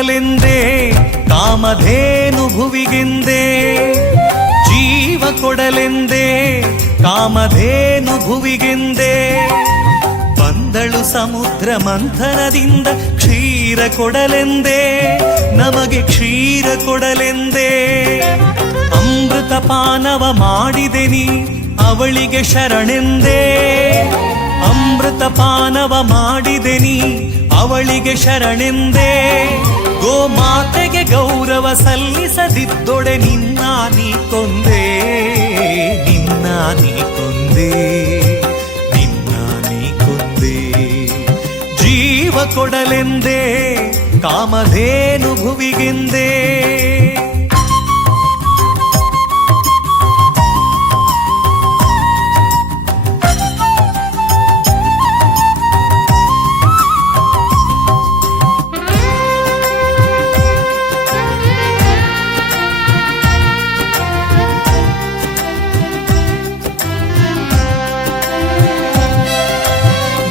ಕೊಡಲೆಂದೇ ಕಾಮಧೇನು ಭುವಿಗೆಂದೇ ಜೀವ ಕೊಡಲೆಂದೇ ಕಾಮಧೇನು ಭುವಿಗೆಂದೇ ಬಂದಳು ಸಮುದ್ರ ಮಂಥನದಿಂದ ಕ್ಷೀರ ಕೊಡಲೆಂದೇ ನಮಗೆ ಕ್ಷೀರ ಕೊಡಲೆಂದೇ ಅಮೃತ ಪಾನವ ಮಾಡಿದೆ ನೀ ಅವಳಿಗೆ ಶರಣೆಂದೇ ಅಮೃತ ಪಾನವ ಮಾಡಿದೆ ನೀ ಅವಳಿಗೆ ಶರಣೆಂದೇ ಗೋಮಾತೆಗೆ ಗೌರವ ಸಲ್ಲಿಸದಿದ್ದೊಡೆ ನಿನ್ನ ನೀ ಕೊಂದೆ ನಿನ್ನ ನೀ ಕೊಂದೆ ನಿನ್ನ ನೀ ಕೊಂದೆ ಜೀವ ಕೊಡಲೆಂದೇ ಕಾಮಧೇನು ಭುವಿಗೆಂದೇ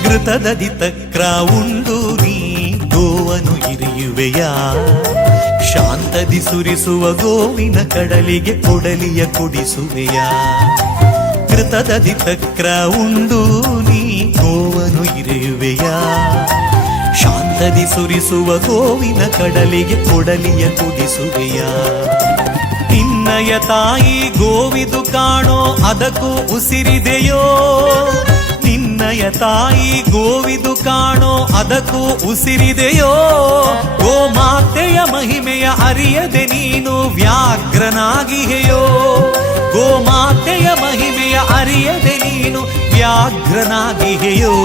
ಘೃತದದಿ ತಕ್ರ ಉಂಡು ನೀ ಗೋವನು ಇರಿಯುವೆಯ ಶಾಂತದಿ ಸುರಿಸುವ ಗೋವಿನ ಕಡಲಿಗೆ ಕೊಡಲಿಯ ಕುಡಿಸುವೆಯ ಘೃತದದಿ ತಕ್ರ ಉಂಡು ನೀ ಗೋವನು ಇರಿಯುವೆಯ ಶಾಂತದಿ ಸುರಿಸುವ ಗೋವಿನ ಕಡಲಿಗೆ ಕೊಡಲಿಯ ಕುಡಿಸುವೆಯ ನಿನ್ನಯ ತಾಯಿ ಗೋವಿದು ಕಾಣೋ ಅದಕ್ಕೂ ಉಸಿರಿದೆಯೋ ನಿನ್ನಯ ತಾಯಿ ಗೋವಿದು ಕಾಣೋ ಅದಕ್ಕೂ ಉಸಿರಿದೆಯೋ ಗೋಮಾತೆಯ ಮಹಿಮೆಯ ಅರಿಯದೆ ನೀನು ವ್ಯಾಘ್ರನಾಗಿಯೋ ಗೋಮಾತೆಯ ಮಹಿಮೆಯ ಅರಿಯದೆ ನೀನು ವ್ಯಾಘ್ರನಾಗಿಯೋ